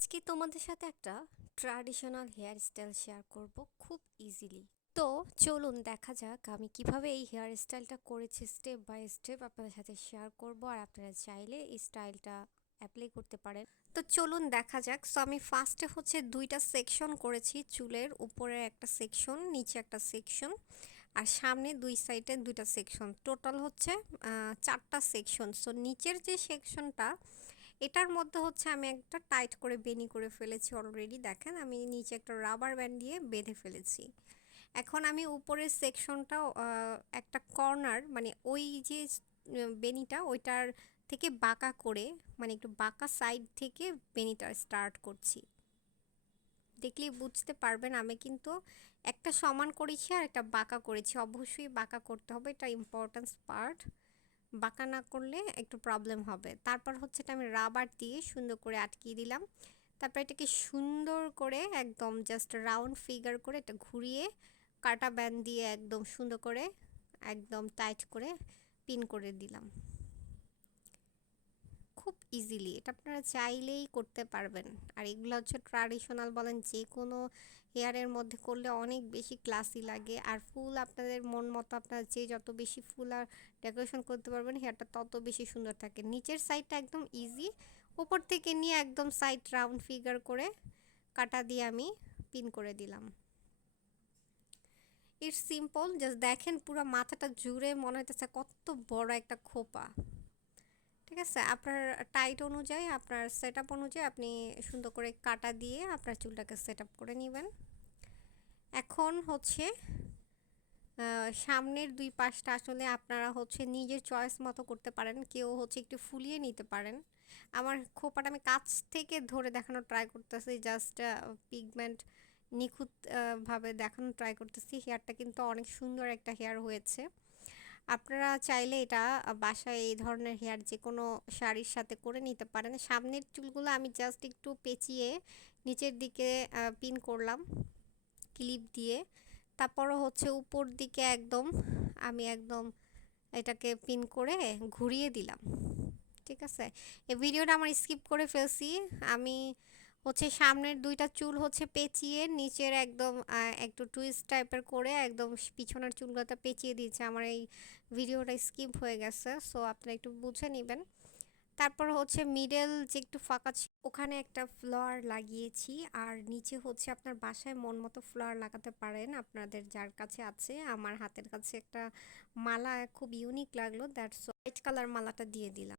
আজকে তোমাদের সাথে একটা ট্র্যাডিশনাল হেয়ার স্টাইল শেয়ার করব খুব ইজিলি। তো চলুন দেখা যাক আমি কিভাবে এই হেয়ার স্টাইলটা করেছি, স্টেপ বাই স্টেপ আপনাদের সাথে শেয়ার করব, আর আপনারা চাইলে এই স্টাইলটা অ্যাপ্লাই করতে পারেন। তো চলুন দেখা যাক। সো আমি ফার্স্টে হচ্ছে দুইটা সেকশন করেছি, চুলের উপরে একটা সেকশন, নিচে একটা সেকশন, আর সামনে দুই সাইডে দুইটা সেকশন, টোটাল হচ্ছে চারটা সেকশন। সো নিচের যে সেকশনটা, এটার মধ্যে হচ্ছে আমি একটা টাইট করে বেনি করে ফেলেছি অলরেডি। দেখেন আমি নিচে একটা রাবার ব্যান্ড দিয়ে বেঁধে ফেলেছি। এখন আমি উপরের সেকশনটাও একটা কর্নার, মানে ওই যে বেনিটা ওইটার থেকে বাঁকা করে, মানে একটু বাঁকা সাইড থেকে বেনিটা স্টার্ট করছি। দেখলেই বুঝতে পারবেন আমি কিন্তু একটা সমান করেছি আর একটা বাঁকা করেছি। অবশ্যই বাঁকা করতে হবে, এটা ইম্পর্টেন্স পার্ট। বাঁকা না করলে একটু প্রবলেম হবে। তারপর হচ্ছে এটা আমি রাবার দিয়ে সুন্দর করে আটকিয়ে দিলাম। তারপর এটাকে সুন্দর করে একদম জাস্ট রাউন্ড ফিগার করে এটা ঘুরিয়ে কাটা ব্যান্ড দিয়ে একদম সুন্দর করে একদম টাইট করে পিন করে দিলাম। খুব ইজিলি এটা আপনারা চাইলেই করতে পারবেন। আর এগুলো হচ্ছে ট্র্যাডিশনাল বলেন, যে কোনো হেয়ারের মধ্যে করলে অনেক বেশি ক্লাসি লাগে। আর ফুল আপনাদের মন মতো আপনারা যে যত বেশি ফুল আর ডেকোরেশন করতে পারবেন, হেয়ারটা তত বেশি সুন্দর থাকে। নিচের সাইডটা একদম ইজি, উপর থেকে নিয়ে একদম সাইড রাউন্ড ফিগার করে কাটা দিয়ে আমি পিন করে দিলাম। ইটস সিম্পল, জাস্ট দেখেন পুরো মাথাটা জুড়ে মনে হইতেছে কত বড় একটা খোপা। ঠিক আছে, আপনার টাইট অনুযায়ী, আপনার সেট আপ অনুযায়ী আপনি সুন্দর করে কাটা দিয়ে আপনার চুলটাকে সেট আপ করে নেবেন। এখন হচ্ছে সামনের দুই পাশটা আসলে আপনারা হচ্ছে নিজের চয়েস মতো করতে পারেন। কেউ হচ্ছে একটু ফুলিয়ে নিতে পারেন। আমার খোপাটা আমি কাছ থেকে ধরে দেখানোর ট্রাই করতেছি, জাস্ট পিগমেন্ট নিখুঁত ভাবে দেখানোর ট্রাই করতেছি। হেয়ারটা কিন্তু অনেক সুন্দর একটা হেয়ার হয়েছে। আপনারা চাইলে এটা বাসায় এই ধরনের হেয়ার যে কোনো শাড়ির সাথে করে নিতে পারেন। সামনের চুলগুলো আমি জাস্ট একটু পেঁচিয়ে নিচের দিকে পিন করলাম ক্লিপ দিয়ে। তারপরও হচ্ছে উপর দিকে একদম আমি একদম এটাকে পিন করে ঘুরিয়ে দিলাম। ঠিক আছে, এই ভিডিওটা আমার স্কিপ করে ফেলছি। আমি হচ্ছে সামনের দুইটা চুল হচ্ছে পেঁচিয়ে নিচের একদম একটু টুইস্ট টাইপের করে একদম পিছনের চুলগুলোতে পেঁচিয়ে দিয়েছে। আমার এই ভিডিওটা স্কিপ হয়ে গেছে, সো আপনারা একটু বুঝে নেবেন। তারপর হচ্ছে মিডল যে একটু ফাঁকা ছিল ওখানে একটা ফ্লাওয়ার লাগিয়েছি। আর নিচে হচ্ছে আপনার বাসায় মন মতো ফ্লাওয়ার লাগাতে পারেন আপনাদের যার কাছে আছে। আমার হাতের কাছে একটা মালা খুব ইউনিক লাগলো, দ্যাটস হোয়াইট কালার মালাটা দিয়ে দিলাম।